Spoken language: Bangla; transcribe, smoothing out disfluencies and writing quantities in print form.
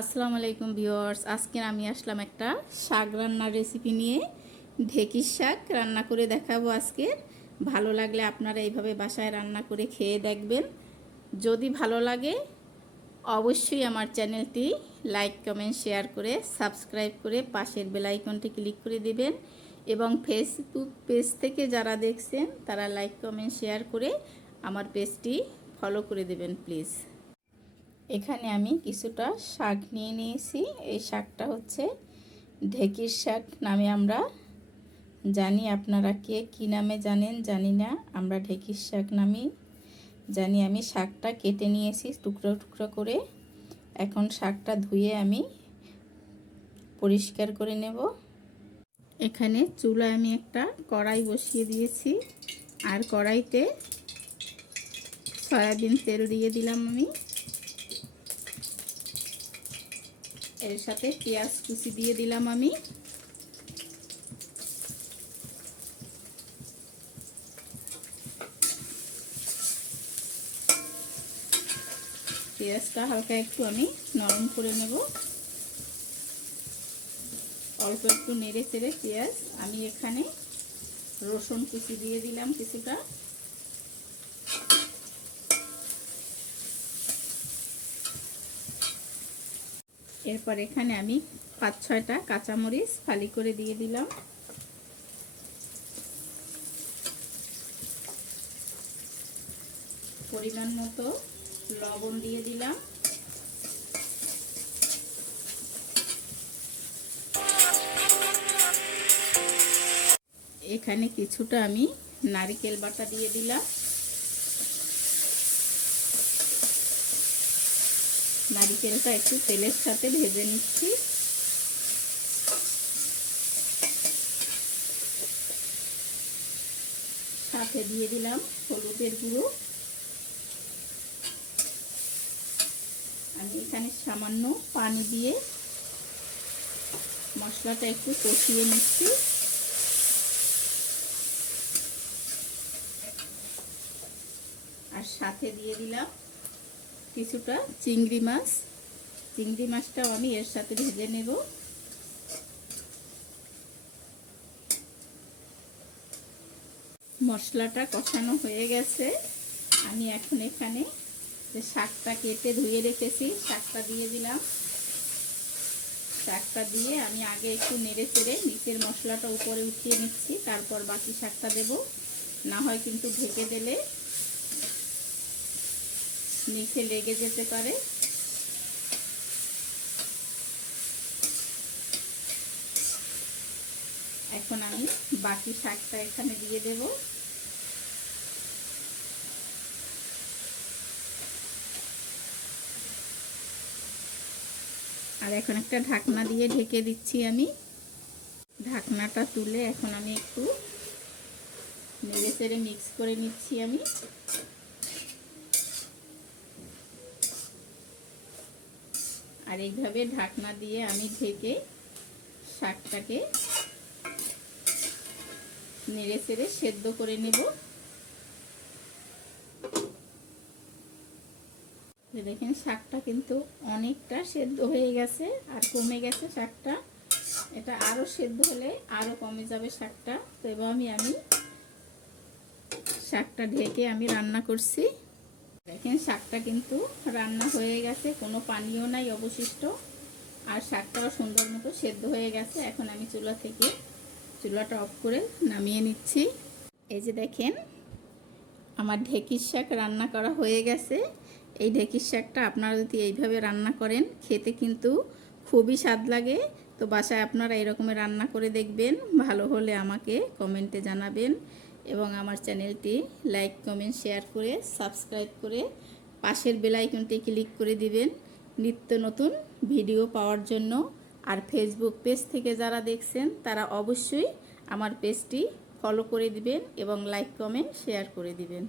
আসসালামু আলাইকুম ভিউয়ার্স, আজকে আমি আসলাম একটা শাক রান্নার রেসিপি নিয়ে। ঢেঁকির শাক রান্না করে দেখাবো আজকে। ভালো লাগলে আপনারা এইভাবে বাসায় রান্না করে খেয়ে দেখবেন। যদি ভালো লাগে অবশ্যই আমার চ্যানেলটি লাইক কমেন্ট শেয়ার করে সাবস্ক্রাইব করে পাশের বেল আইকনটি ক্লিক করে দিবেন এবং ফেসবুক পেজ থেকে যারা দেখছেন তারা লাইক কমেন্ট শেয়ার করে আমার পেজটি ফলো করে দেবেন প্লিজ। এখানে আমি কিছুটা শাক নিয়ে নিয়েছি। এই শাকটা হচ্ছে ঢেঁকির শাক নামে আমরা জানি, আপনারা কে কী নামে জানেন জানি না, আমরা ঢেঁকির শাক নামেই জানি। আমি শাকটা কেটে নিয়েছি টুকরো টুকরো করে। এখন শাকটা ধুয়ে আমি পরিষ্কার করে নেব। এখানে চুলায় আমি একটা কড়াই বসিয়ে দিয়েছি, আর কড়াইতে সয়াবিন তেল দিয়ে দিলাম আমি। এর সাথে পেঁয়াজ কুচি দিয়ে দিলাম আমি। পেঁয়াজটা হালকা একটু আমি নরম করে নেব। অল্প একটু নেড়ে চেড়ে পেঁয়াজ আমি এখানে রসুন কুচি দিয়ে দিলাম কিছুটা। এরপর এখানে আমি 5-6টা কাঁচামরিচ ফালি করে দিয়ে দিলাম। পরিমাণ মতো লবণ দিয়ে দিলাম। এখানে কিছুটা আমি নারকেল বাটা দিয়ে দিলাম। নারকেলটা একটু তেলের সাথে ভেজে নিচ্ছি। সাথে দিয়ে দিলাম হলুদের গুঁড়ো। আমি এখানে সামান্য পানি দিয়ে মশলাটা একটু কষিয়ে নিচ্ছি। আর সাথে দিয়ে দিলাম কিছুটা চিংড়ি মাছ। চিংড়ি মাছটাও আমি এর সাথে ভেজে নেব। মশলাটা কষানো হয়ে গেছে। আমি এখন এখানে যে শাকটা কেটে ধুয়ে রেখেছি শাকটা দিয়ে দিলাম। শাকটা দিয়ে আমি আগে একটু নেড়ে চেড়ে নিচের মশলাটা উপরে উঠিয়ে নিচ্ছি, তারপর বাকি শাকটা দেব। না হয় কিন্তু ঢেকে দিলে নিচে লেগে যেতে পারে। এখন আমি বাকি শাকটা এখানে দিয়ে দেব। আর এখন একটা ঢাকনা দিয়ে ঢেকে দিচ্ছি আমি। ঢাকনাটা তুলে এখন আমি একটু নেড়ে চেড়ে মিক্স করে নিচ্ছি আমি। আর এইভাবে ঢাকনা দিয়ে আমি ঢেকে শাকটাকে নেড়ে চেড়ে সেদ্ধ করে নেব। দেখেন শাকটা কিন্তু অনেকটা সেদ্ধ হয়ে গেছে আর কমে গেছে শাকটা। এটা আরো সেদ্ধ হলে আরো কমে যাবে শাকটা। তো এবার আমি শাকটা ঢেকে আমি রান্না করছি। দেখেন শাকটা কিন্তু রান্না হয়ে গেছে, কোনো পানিও নাই অবশিষ্ট, আর শাকটাও সুন্দর মতো সেদ্ধ হয়ে গেছে। এখন আমি চুলাটা অফ করে নামিয়ে নিচ্ছি। এই যে দেখেন আমার ঢেঁকির শাক রান্না করা হয়ে গেছে। এই ঢেঁকির শাকটা আপনারা যদি এইভাবে রান্না করেন খেতে কিন্তু খুবই স্বাদ লাগে। তো বাসায় আপনারা এরকমের রান্না করে দেখবেন। ভালো হলে আমাকে কমেন্টে জানাবেন এবং আমার চ্যানেলটি লাইক কমেন্ট শেয়ার করে সাবস্ক্রাইব করে পাশের বেল আইকনটি ক্লিক করে দিবেন নিত্য নতুন ভিডিও পাওয়ার জন্য। আর ফেসবুক পেজ থেকে যারা দেখছেন তারা অবশ্যই আমার পেজটি ফলো করে দিবেন এবং লাইক কমেন্ট শেয়ার করে দিবেন।